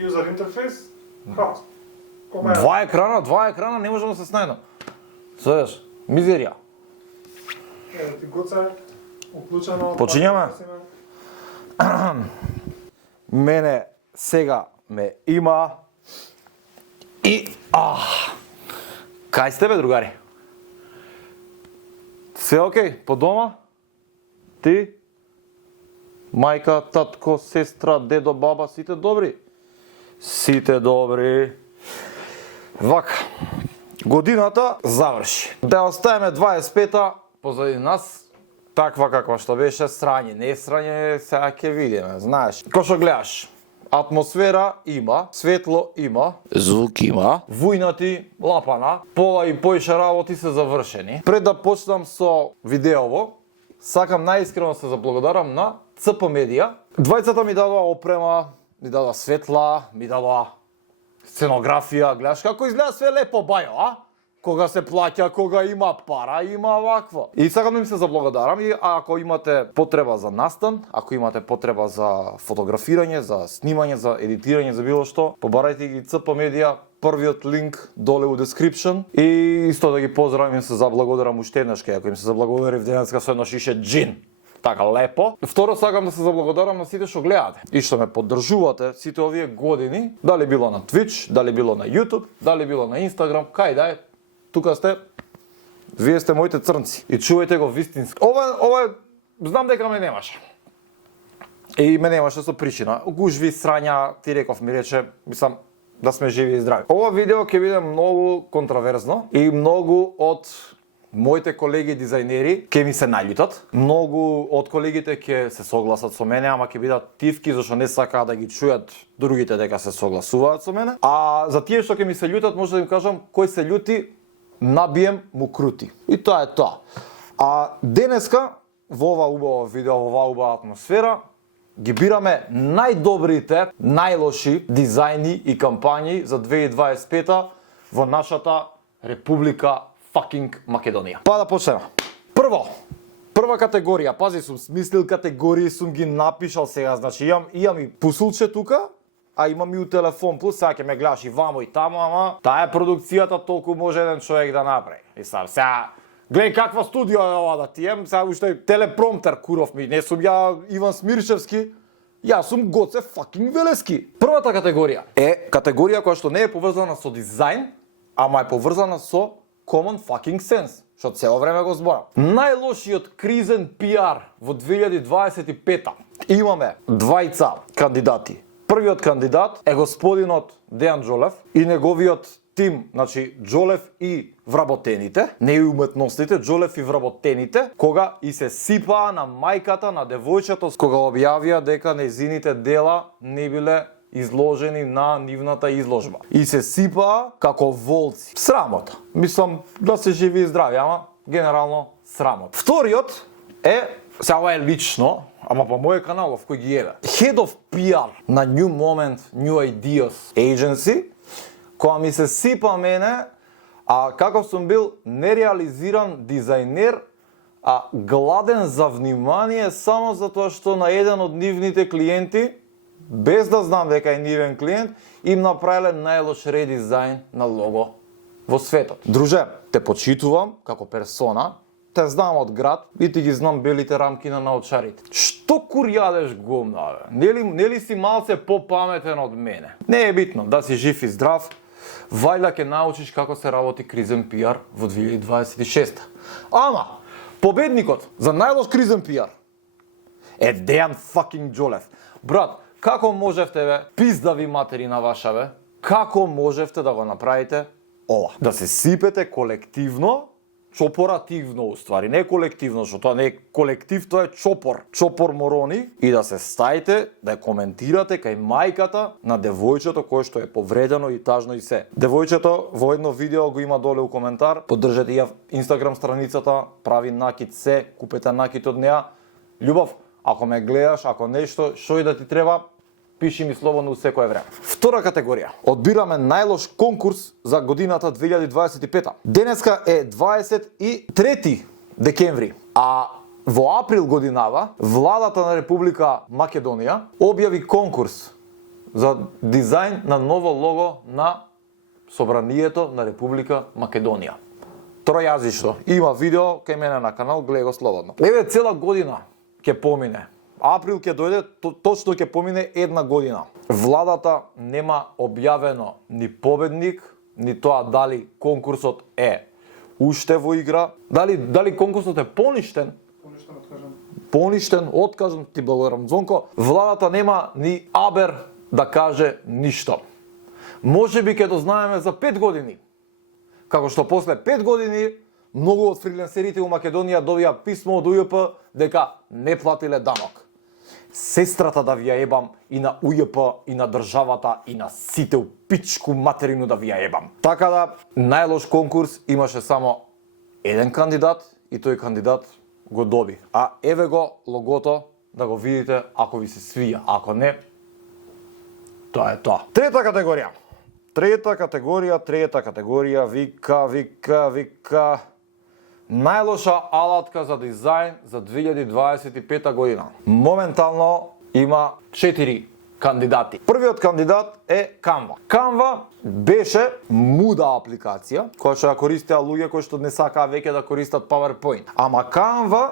User interface, хаос. Два екрана, не можам да се снајдам. Следеш, мизерија. Еве ти гоце, уклучено. Почињаме? Мене сега ме има и кај сте бе, другари? Се окей, по дома? Ти? Мајка, татко, сестра, дедо, баба, сите добри? Сите добри. Вака, годината заврши. Да оставиме 25-та позади нас, таква каква што беше, срање, не срање, сега ќе видиме, знаеш. Ко што гледаш, атмосфера има, светло има, звук има, вујнати, лапана, пола и поише работи се завршени. Пред да почнам со видеово, сакам најискрено се заблагодарам на ЦП Медија. Двајцата ми дадоа опрема, ми дадоа светла, ми дадоа сценографија, гледаш како изгледа све лепо бајо, а? Кога се плаќа, кога има пара, има вакво. И сакам да ми се заблагодарам и ако имате потреба за настан, ако имате потреба за фотографирање, за снимање, за едитирање, за било што, побарајте ги ЦП Медија, првиот линк доле у description и исто да ги поздравам и се заблагодарам уште еднаш, ако им се заблагодарив денеска со едно шише джин. Така лепо. Второ, сакам да се заблагодарам на сите што гледате и што ме поддржувате сите овие години, дали било на Twitch, дали било на YouTube, дали било на Instagram, кај да е, тука сте, вие сте моите црнци и чувајте го вистински. Ова знам дека ме немаше. И ме немаше со причина. Гужви, срања, ти реков, ми рече, мислам, да сме живи и здрави. Ова видео ќе биде многу контраверзно и многу од моите колеги дизајнери ќе ми се наљутат. Многу од колегите ќе се согласат со мене, ама ќе бидат тивки зашто не сакаат да ги чујат другите дека се согласуваат со мене. А за тие што ќе ми се љутат, може да им кажам кој се љути, набием му крути. И тоа е тоа. А денеска во ова убаво видео, во оваа убава атмосфера, ги бираме најдобрите, најлоши дизајни и кампањи за 2025 во нашата Република fucking Македонија. Па да почнеме. Прва категорија, пази, сум смислил категории, сум ги напишал сега, значи имам и пусулче тука, а имам и у телефон плюс, сега ќе ме гледаш и вамо и тамо, ама таа е продукцијата, толку може еден човек да направи. И сега гледај каква студио е ова да ти ем, сега уште телепромтер куров ми, не сум ја Иван Смирчевски, јас сум Гоце fucking Велески. Првата категорија е категорија која што не е поврзана со дизајн, ама е поврзана со common fucking sense, што цело време го зборам. Најлошиот кризен пиар во 2025 имаме двајца кандидати. Првиот кандидат е господинот Дејан Џолев и неговиот тим, значи Џолев и вработените, не и уметностите, Џолев и вработените, кога и се сипаа на мајката на девојчето, кога објавија дека нејзините дела не биле изложени на нивната изложба. И се сипаа како волци. Срамота. Мислам да се живи и здрави, ама генерално срамота. Вториот е, сега ова е лично, ама по мојот канал кој ги еве. Head of PR на New Moment, New Ideas Agency, која ми се сипа мене, а каков сум бил нереализиран дизајнер, а гладен за внимание само затоа што на еден од нивните клиенти, без да знам дека е нивен клиент, им направиле најлош редизајн на лого во светот. Друже, те почитувам како персона, те знам од град и ти ги знам белите рамки на научарите. Што кур јадеш гумна, бе? Нели си малце попаметен од мене? Не е битно, да си жив и здрав, вајда ќе научиш како се работи кризен пиар во 2026. Ама, победникот за најлош кризен пиар е Дејан fucking Џолев. Брат, како можевте, бе, пиздави материна ваша, бе? Како можевте да го направите ова? Да се сипете колективно, чопоративно уствари, не колективно, што тоа не е колектив, тоа е чопор морони, и да се стаите, да ја коментирате кај мајката на девојчето кое што е повредено и тажно и се. Девојчето во едно видео го има доле у коментар, поддржете ја Инстаграм страницата, прави накид се, купете накид од неа. Љубов, ако ме гледаш, ако нешто, што и да ти треба, пиши ми слободно у секое време. Втора категорија. Одбираме најлош конкурс за годината 2025. Денеска е 23 декември, а во април годинава владата на Република Македонија објави конкурс за дизајн на ново лого на Собранието на Република Македонија. Тројазично. Има видео кај мене на канал, гледај го слободно. Еве цела година ќе помине. Април ќе дојде, точно ќе помине една година. Владата нема објавено ни победник, ни тоа дали конкурсот е уште во игра, дали конкурсот е поништен. Поништен, откажан, ти благодарам Звонко. Владата нема ни абер да каже ништо. Може би ќе дознаеме за 5 години. Како што после 5 години многу од фриленсерите у Македонија добија писмо од УЈП дека не платиле данок. Сестрата да ви ја ебам и на УЈП и на државата и на сите у пичку материну да ви ја ебам. Така да најлош конкурс имаше само еден кандидат и тој кандидат го доби. А еве го логото да го видите ако ви се свија, ако не тоа е тоа. Трета категорија вика најлоша алатка за дизајн за 2025 година. Моментално има 4 кандидати. Првиот кандидат е Canva. Canva беше муда апликација која што ја користеа луѓе кои што не сакаа веќе да користат PowerPoint. Ама Canva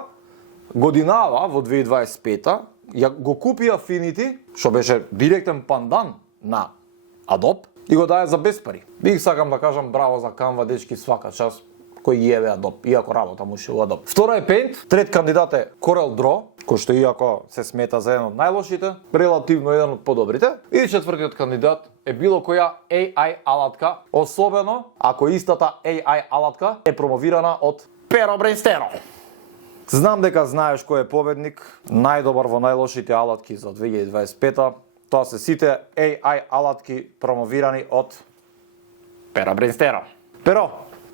годинава во 2025 ја го купи Affinity, што беше директен пандан на Adobe и го даде за без пари. Бих сакам да кажам браво за Canva, дечки, свака час кој јеве Adobe, иако работам уште во Adobe. Втора е Paint, трет кандидат е Corel Draw, кој што иако се смета за еден од најлошите, релативно еден од подобрите. И четвртиот кандидат е било која AI алатка, особено ако истата AI алатка е промовирана од Pero Brainstorm. Знам дека знаеш кој е победник, најдобар во најлошите алатки за 2025. Тоа се сите AI алатки промовирани од Pero Brainstorm. Pero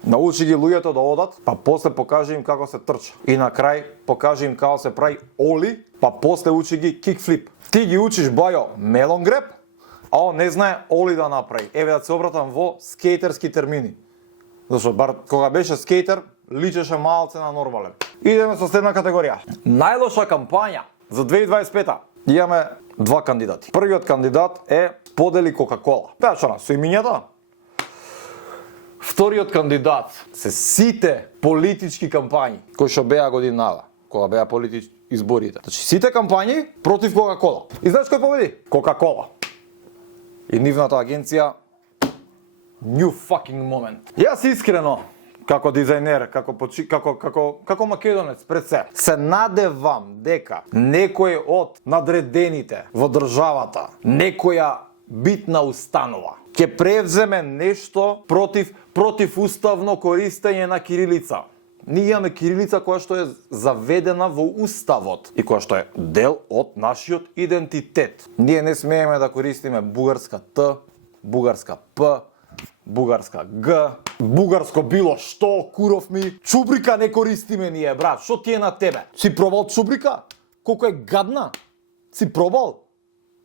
научи ги луѓето да одат, па после покажи им како се трча. И на крај покажи им како се прави оли, па после учи ги кикфлип. Ти ги учиш Бајо мелон греб, а он не знае оли да направи. Еве да се обратам во скејтерски термини. Зашто бар кога беше скејтер, личеше малце на нормален. Идеме со следна категорија. Најлоша кампања за 2025. Имаме два кандидати. Првиот кандидат е подели Кока-кола. Пеачана со имињата. Вториот кандидат се сите политички кампањи кои што беа годинава, кога беа политички изборите. Значи сите кампањи против Кока-кола. И знаеш кој победи? Кока-кола. И нивната агенција New fucking moment. Јас искрено како дизајнер, како македонец пред се надевам дека некој од надредените во државата, некоја битна установа ќе превземе нешто против уставно користење на кирилица. Ние имаме кирилица која што е заведена во уставот и која што е дел од нашиот идентитет. Ние не смееме да користиме бугарска Т, бугарска П, бугарска Г, бугарско било што, куров ми, чубрика не користиме ние, брат, што ти е на тебе? Си пробал чубрика? Колку е гадна? Си пробал?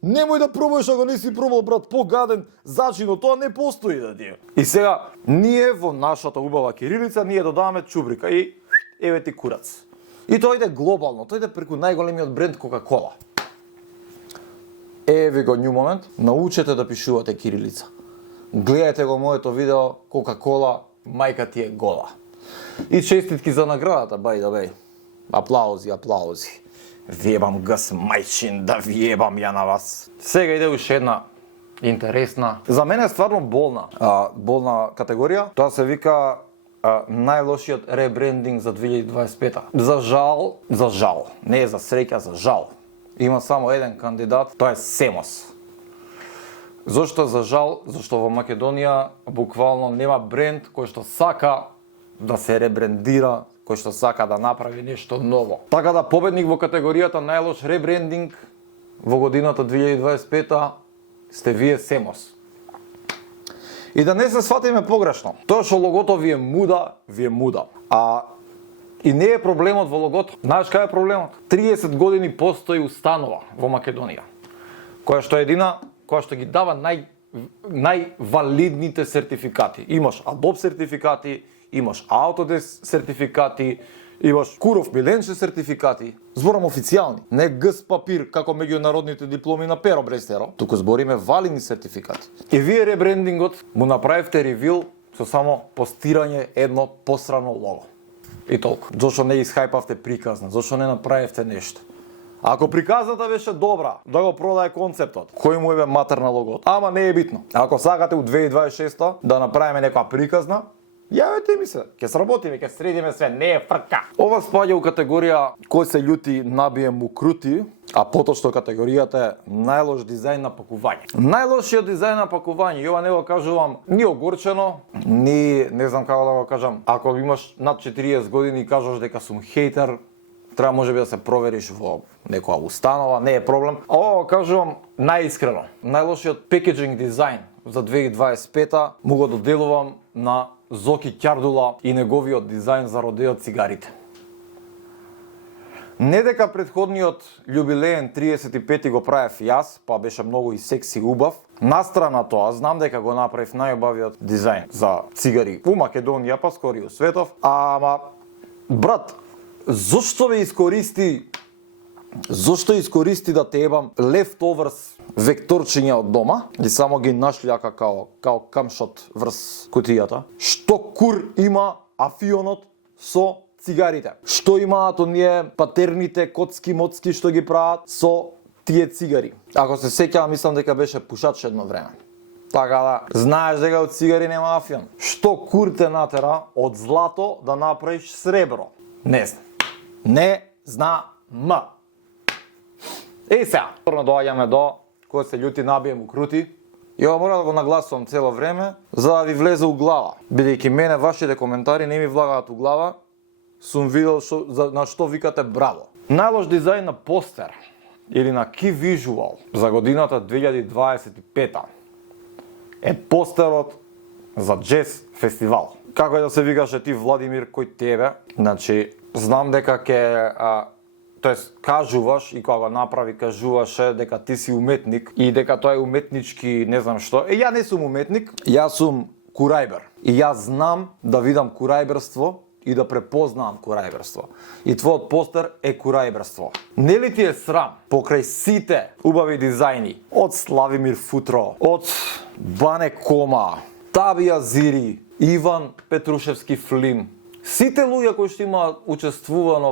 Немој да пробаш ако не си пробал, брат, погаден зачинот, тоа не постои да ти. И сега, ние во нашата убава кирилица, ние додаваме чубрика и еве ти курац. И тоа иде глобално, тоа иде преку најголемиот бренд Кока-кола. Еве го new moment, научете да пишувате кирилица. Гледајте го моето видео Кока-кола, мајка ти е гола. И честитки за наградата, by the way. Аплаузи, аплаузи. Виебам гъс мајчин, да виебам ја на вас. Сега иде уште една интересна, за мене е стварно болна категорија. Тоа се вика најлошиот ребрендинг за 2025. За жал, не е за среќа, за жал. Има само еден кандидат, тоа е Семос. Зошто за жал? Зашто во Македонија буквално нема бренд кој што сака да се ребрендира, кој што сака да направи нешто ново. Така да победник во категоријата најлош ребрендинг во годината 2025 сте вие Семос. И да не се сватиме погрешно, тоа што логото ви е муда, и не е проблемот во логото. Знаеш кај е проблемот? 30 години постои установа во Македонија, која што е едина, која што ги дава највалидните сертификати. Имаш Adobe сертификати, имаш Autodesk сертификати, Имаш Куров Миленче сертификати. Зборам официјални, не гс папир како меѓународните дипломи на Перо Брестеро, туку збориме валидни сертификати. И вие ребрендингот му направивте ревил со само постирање едно посрано лого. И толку. Зошто не исхајпавте приказна? Зошто не направивте нешто? Ако приказната беше добра, да го продае концептот, кој му е матер на логот, ама не е битно. Ако сакате у 2026 да направиме некоја приказна, јавете ми се, ќе сработиме, ќе средиме све, не е фрка. Ова спаѓа у категорија кој се љути набие му крути, а поточно категоријата е најлош дизајн на пакување. Најлошиот дизајн на пакување, и ова не го кажувам ни огорчено, ни не знам како да го кажам, ако имаш над 40 години и кажеш дека сум хейтер, треба можеби да се провериш во некоја установа, не е проблем. А ова кажувам најискрено. Најлошиот пекеджинг дизајн за 2025 му го доделувам на Зоки Ќардула и неговиот дизајн за родеот цигарите. Не дека предходниот јубилеен 35 го правев јас, па беше многу и секси убав. Настрана тоа, знам дека го направив најубавиот дизајн за цигари у Македонија, па скоро и у светов. Ама, брат, зошто искористи да те ебам leftovers векторчиња од дома и само ги нашљака као камшот врз кутијата? Што кур има афионот со цигарите? Што имаат оние патерните коцки-моцки што ги прават со тие цигари? Ако се сеќавам, мислам дека беше пушач едно време. Така да, знаеш дека од цигари нема афион. Што кур те натера од злато да направиш сребро? Не знам. Не знам. И сега, доаѓаме до кој се љути набие му крути. И ова мора да го нагласувам цело време, за да ви влезе у глава. Бидејќи мене вашите коментари не ми влагаат у глава, сум видел на што викате браво. Најлош дизајн на постер или на key visual за годината 2025 е постерот за джез фестивал. Како е да се викаше ти, Владимир, кој тебе? Значи, знам дека кажуваш и кога го направи кажуваше дека ти си уметник и дека тоа е уметнички не знам што. Ја не сум уметник, јас сум курајбер. И јас знам да видам курајберство и да препознавам курајберство. И твојот постер е курајберство. Нели ти е срам покрај сите убави дизајни од Славимир Футро, од Бане Кома, Табија Зири, Иван Петрушевски Флим, сите луѓе кои што имаат учествувано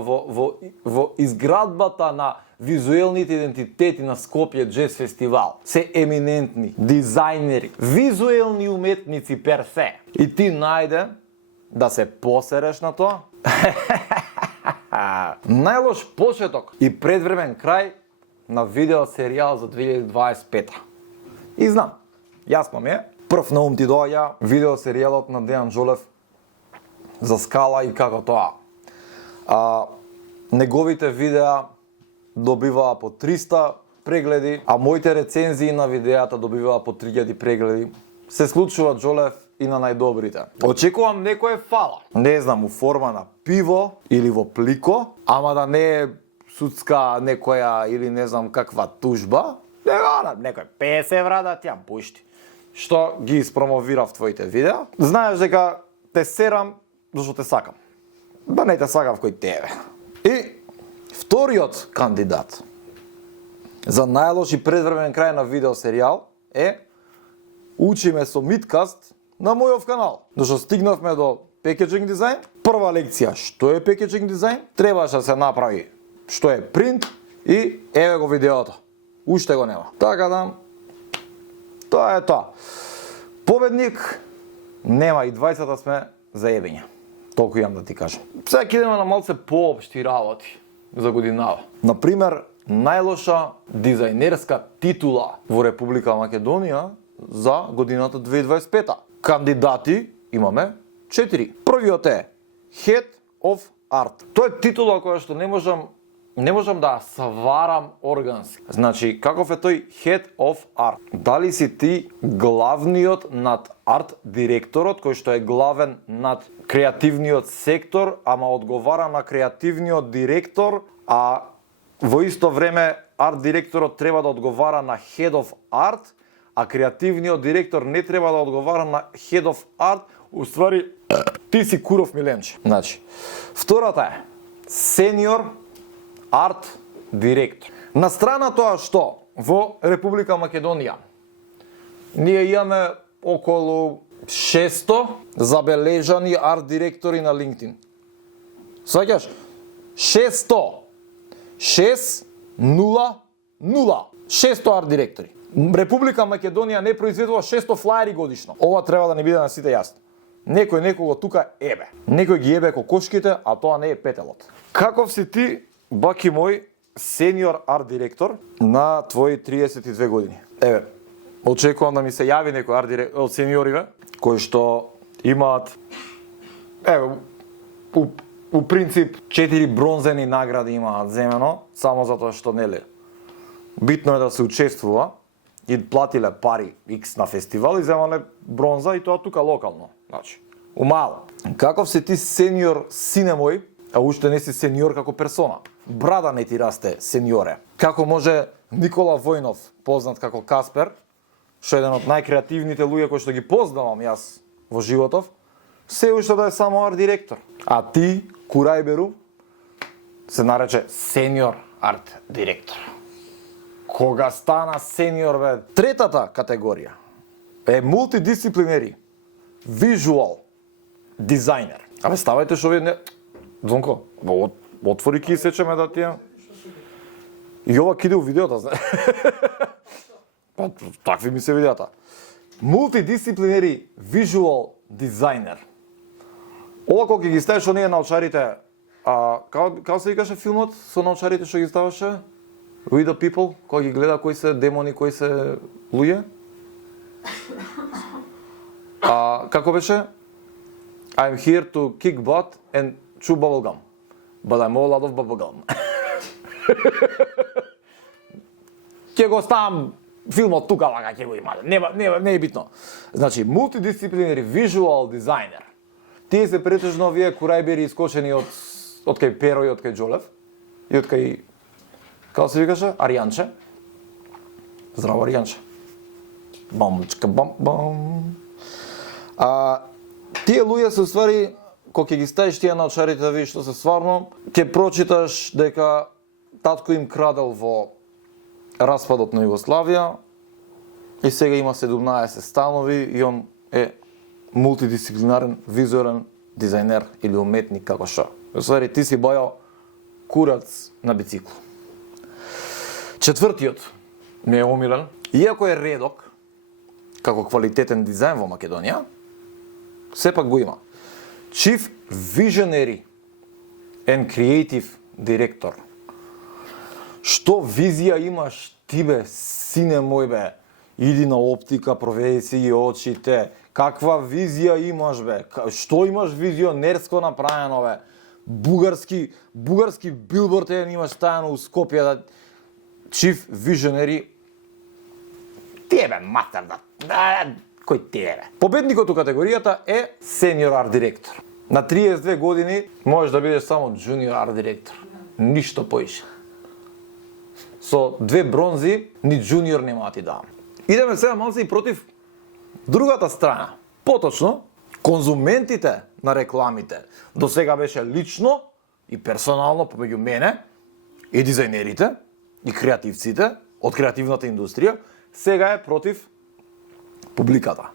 во изградбата на визуелните идентитети на Скопје Джез Фестивал, се еминентни дизајнери, визуелни уметници пер се. И ти најде да се посереш на тоа? Најлош почеток и предвремен крај на видео серијал за 2025. И знам, јасно ми е, прв на ум ти доаѓа видео серијалот на Дејан Жолев за Скала и како тоа. Неговите видеа добиваа по 300 прегледи, а моите рецензии на видеата добиваа по 3000 прегледи. Се случува, Жолев, и на најдобрите. Очекувам некоја фала. Не знам, у форма на пиво или во плико, ама да не е судска некоја или не знам каква тужба. Некој 50 евра да ти ја пушти. Што ги испромовирав твоите видеа. Знаеш дека те серам зашто те сакам. Ба не те сакав кој тебе. И вториот кандидат за најлош и предвремен крај на видео серијал е Учиме со Миткаст на мојов канал. Зашто стигнавме до пекеджинг дизајн. Прва лекција што е пекеджинг дизајн, требаше да се направи што е принт и еве го видеото. Уште го нема. Така да, тоа е тоа. Победник нема, и двајцата сме заебења. Толку имам да ти кажам. Сега идеме на малце поопшти работи за годинава. Например, најлоша дизајнерска титула во Република Македонија за годината 2025. Кандидати имаме 4. Првиот е Head of Art. Тоа е титула која што не можам да сварам органски. Значи, каков е тој Head of Art? Дали си ти главниот над арт директорот, кој што е главен над креативниот сектор, ама одговара на креативниот директор, а во исто време арт директорот треба да одговара на Head of Art, а креативниот директор не треба да одговара на Head of Art, уствари ти си Куров Миленче. Значи, втората е сениор арт директор. На страна тоа што во Република Македонија ние имаме околу 600 забележани арт директори на LinkedIn. Сваќаш? 600. 600 арт директори. Република Македонија не произведува 600 флаери годишно. Ова треба да не биде на сите јасно. Некој некого тука ебе. Некој ги ебе кокошките, а тоа не е петелот. Каков си ти, баки мој, сениор арт директор на твои 32 години? Еве, очекувам да ми се јави некој арт директор од сениориве кои што имаат у принцип 4 бронзени награди имаат земено само затоа што нели. Битно е да се учествува и платиле пари X на фестивал и земале бронза и тоа тука локално. Значи, умало. Каков си ти сениор сине мој, а уште не си сениор како персона? Брада не ти расте, сениоре. Како може Никола Војнов, познат како Каспер, што е еден од најкреативните луѓе кои што ги познавам јас во животов, се уште да е само арт директор. А ти, Курајберу, се нарече сениор арт директор. Кога стана сениор, бе? Третата категорија е мултидисциплинери, визуал дизајнер. Абе, ставајте што вие не... Звонко, отвори ки сечеме да тие... И ова киде у видеото, знаеш. Па, такви ми се видеата. Мултидисциплинери визуал дизајнер. Ова кога ги ставиш оние научарите, како се викаше филмот со научарите што ги ставаше? We the People, кога ги гледа кои се демони, кои се луѓе. Како беше? I'm here to kick butt and chew bubblegum. But I'm all out of bubblegum. Ќе го ставам филмот тука, вака ќе го има. Не е битно. Значи, мултидисциплинери визуал дизајнер. Тие се претежно овие курајбери искочени од кај Перо и од кај Џолев и од кај, како се викаше, Аријанче. Здраво, Аријанче. Бамчка, бам. Тие луѓе се уствари, кога ќе ги ставиш тие научарите да видиш што се стварно, ќе прочиташ дека татко им крадел во распадот на Југославија и сега има 17 станови и он е мултидисциплинарен визуелен дизајнер или уметник како што. Уствари ти си бајо курац на бицикло. Четвртиот ми е омилен, иако е редок како квалитетен дизајн во Македонија, сепак го има. Chief Visionary and Creative Director. Што визија имаш ти, бе, сине мој, бе? Иди на оптика, проведи си ги очите. Каква визија имаш, бе? Што имаш визионерско направено, бе? Бугарски билборд имаш стајано у Скопје, да... Chief Visionary. Тие, бе, матер, да... Кој тие, бе? Победникот у категоријата е сениор арт директор. На 32 години можеш да бидеш само джуниор арт директор. Ништо поише. Со 2 бронзи, ни джуниор нема да ти давам. Идеме сега малце и против другата страна. Поточно, конзументите на рекламите до сега беше лично и персонално помеѓу мене и дизајнерите и креативците од креативната индустрија, сега е против публиката.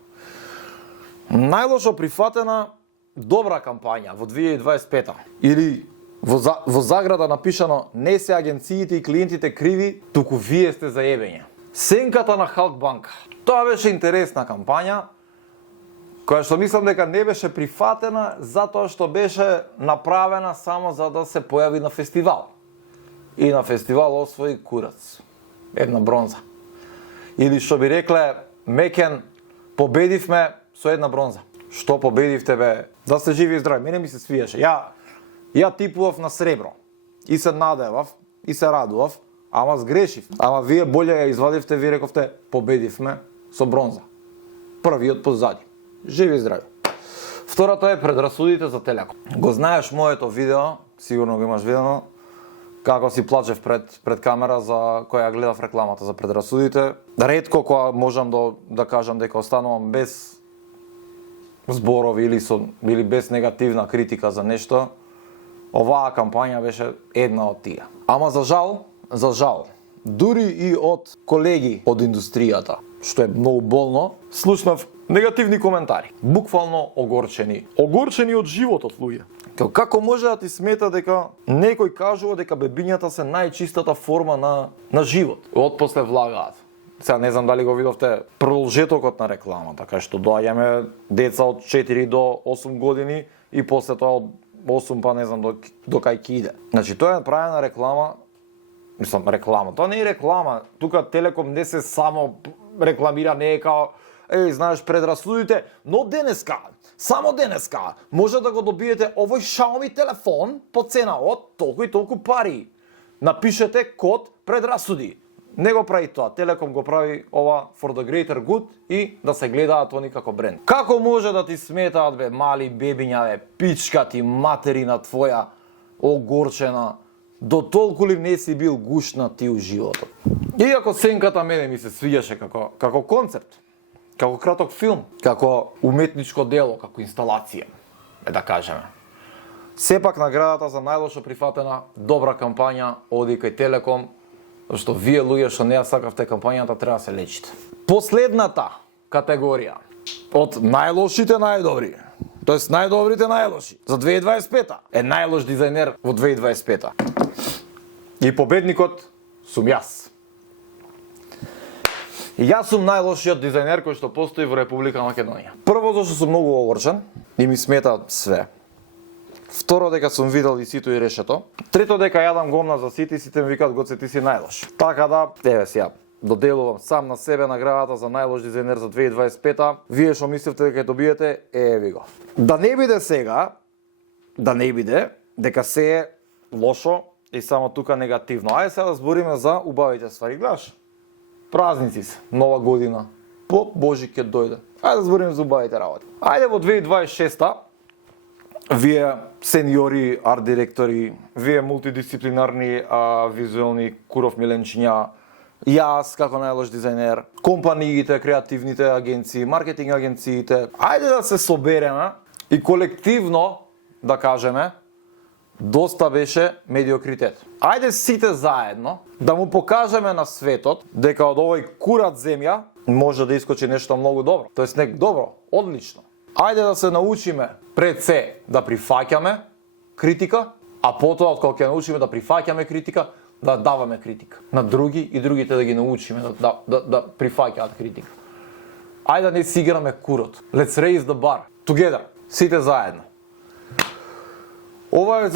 Најлошо прифатена добра кампања во 2025 или во заграда напишано не се агенциите и клиентите криви, туку вие сте заебење. Сенката на Халкбанк. Тоа беше интересна кампања, која што мислам дека не беше прифатена затоа што беше направена само за да се појави на фестивал. И на фестивал освои курац. Една бронза. Или што би рекле Мекен, победивме со една бронза. Што победивте, бе? Да сте живи и здрави. Мене ми се свиеше. Ја типував на сребро. И се надевав, и се радував, ама сгрешив. Ама вие боле ја извадивте, ви рековте, победивме со бронза. Првиот позади. Живи и здрави. Второто е предрасудите за Телеком. Го знаеш моето видео, сигурно го имаш видено, како си плачев пред камера за која гледав рекламата за предрасудите. Ретко кога можам да кажам дека останувам без зборови или без негативна критика за нешто, Оваа кампања беше една од тие. Ама за жал, дури и од колеги од индустријата, што е многу болно, слушнав негативни коментари, буквално огорчени. Огорчени од животот, луѓе. Како може да ти смета дека некој кажува дека бебињата се најчистата форма на живот? Отпосле влагаат. Сега не знам дали го видовте продолжетокот на рекламата, кај што доаѓаме деца од 4 до 8 години и после тоа од 8 па не знам до кај ќе иде. Значи тоа е направена реклама, реклама, тоа не е реклама, тука Телеком не се само рекламира, не е као знаеш предрасудите, но денеска, само денеска, може да го добиете овој Xiaomi телефон по цена од толку и толку пари. Напишете код предрасуди. Не го прави тоа, Телеком го прави ова for the greater good и да се гледаат они како бренд. Како може да ти сметаат бе мали бебиња бе, пичка ти материна твоја огорчена, до толку ли не си бил гушна ти у животот? Иако Сенката мене ми се свиѓаше како концепт, како краток филм, како уметничко дело, како инсталација, да кажеме. Сепак наградата за најлошо прифатена добра кампања оди кај Телеком, што вие луѓе што не ја сакавте кампањата треба да се лечите. Последната категорија од најлошите најдобри, тоест најдобрите најлоши за 2025 е најлош дизајнер во 2025. И победникот сум јас. Јас сум најлошиот дизајнер кој што постои во Република Македонија. Прво зашто сум многу огорчен и ми смета све. Второ дека сум видел и сито и решето. Трето дека јадам гомна за сите и сите ми викаат Гоце ти си најлош. Така да, еве сега, доделувам сам на себе наградата за најлош дизајнер за 2025. Вие што мислевте дека ќе добиете, еви го. Да не биде сега, дека се е лошо и само тука негативно. Ајде сега да збориме за убавите ствари. Гледаш, празници се, нова година, по Божи ќе дојде. Ајде да збориме за убавите работи. Ајде во 2026 вие сениори, арт директори, вие мултидисциплинарни визуелни Куров Миленчиња, јас како најлош дизајнер, компаниите, креативните агенции, маркетинг агенциите, ајде да се собереме и колективно да кажеме доста беше медиокритет. Ајде сите заедно да му покажеме на светот дека од овој курат земја може да искочи нешто многу добро. Тоест не добро, одлично. Ајде да се научиме пред се да прифаќаме критика, а потоа откога ќе научиме да прифаќаме критика, да даваме критика на други и другите да ги научиме да прифаќаат критика. Ајде да не си играме курот. Let's raise the bar. Together. Сите заедно. Ова е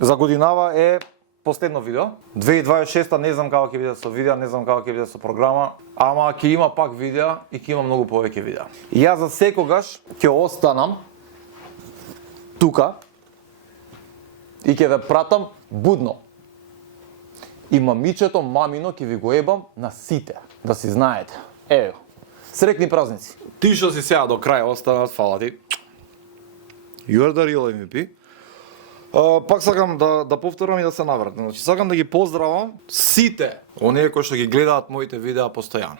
за годинава е последно видео. 2026 не знам како ќе биде со видео, не знам како ќе биде со програма, ама ќе има пак видео и ќе има многу повеќе видео. Јас за секогаш ќе останам тука и ќе ве пратам будно. И мамичето, мамино ќе ви го ебам на сите, да си знаете. Ево, срекни празници. Ти што си сега до крај останат, фала ти. You are the real MVP. Пак сакам да повторам и да се навратам. Значи, сакам да ги поздравам сите оние кои што ги гледаат моите видеа постојано.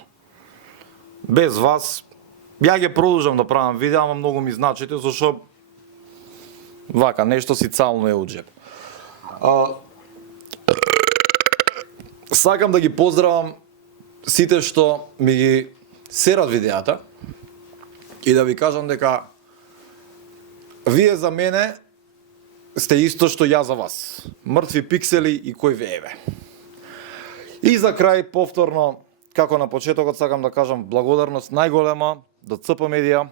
Без вас, ја ги продолжам да правам видеа, ама многу ми значите, зашто вака, нешто си цално е у джеп. Сакам да ги поздравам сите што ми ги серат видеата и да ви кажам дека вие за мене сте исто што ја за вас. Мртви пиксели и кој ве еве. И за крај повторно, како на почетокот сакам да кажам благодарност најголема до ЦП Медија.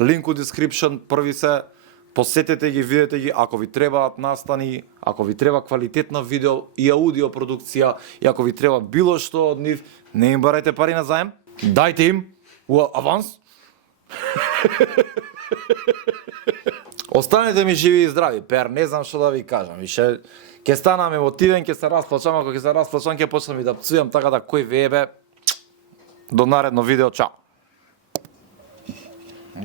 Линк у description, први се, посетете ги, видете ги, ако ви требаат настани, ако ви треба квалитетна видео и аудио продукција, и ако ви треба било што од нив, не им барајте пари на заем, дајте им аванс. Останете ми живи и здрави, пер, не знам што да ви кажам, више ќе станам емотивен, ќе се расплачам, ако ќе се расплачам, ќе почнам и да пцујам, така да кој ве ебе. До наредно видео, чао.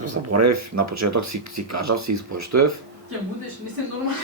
Заборев, на почеток си кажав, си испоштуев. Ќе будеш, не се нормално.